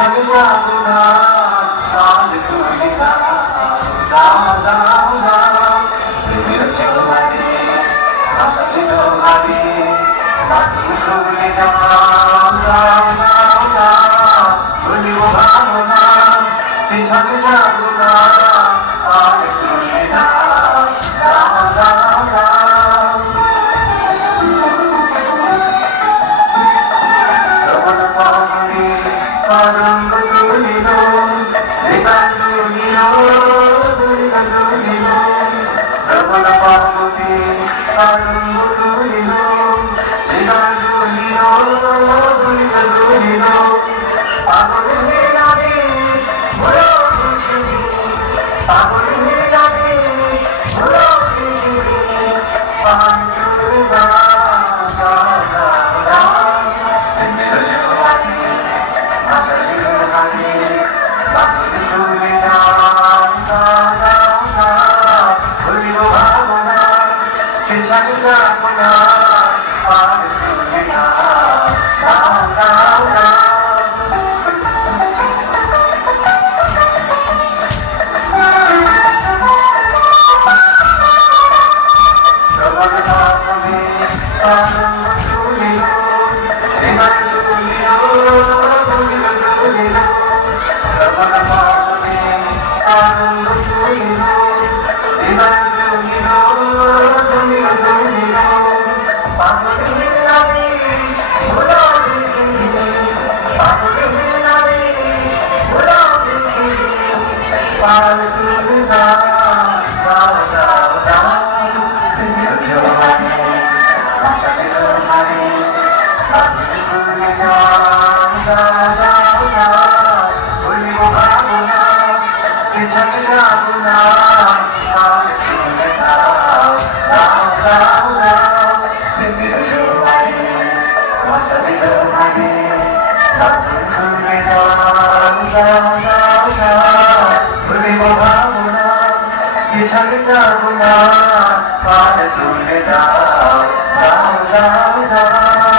পিছনে যাবো না সাদ তুলি দাও দাও দাও প্রেমের জোয়ারে ভাসাতে জোয়ারে সাথী তুলি দাও দাও দাও দাও ভুলিব ভালো না পিছনে যাবো না সাদ তুলি দাও দাও দাও দাও রমণ পাবনে আনন্দ তুলিল বিকাশ তুলিল দুর্গা তুলিল রমণ পাবনে আনন্দ তুলিল বিকাশ তুলিল দুর্গা তুলিল পাগল মেলাবে ভোলো পৃথিবী পাগল মেলাবে ভোলো পৃথিবী পান তুলে পিছনে যাবো না পান তুলে দাও দাও দাও রমণ পাবনে আনন্দ তুলিল বিকাশ তুলিল দুর্গা তুলিল রমণ পাবনে আনন্দ তুলিল বিকাশ তুলিল দুর্গা তুলিল পাগল মেলাবে ভোলো পৃথিবী পাগল মেলাবে ভোলো পৃথিবী পান তুলে দাও দাও দাও দাও প্রেমের জোয়ারে ভাসাতে জোয়ারে সাথী তুলে দাও দাও দাও দাও ভুলিব ভালো না পিছনে যাবো না পান তুলে দাও দাও দাও দাও প্রেমের জোয়ারে ভাসাতে জোয়ারে সাথী তুলে দাও দাও দাও দাও ভুলিব ভালো না পিছনে যাবো না পান তুলে দাও দাও দাও দাও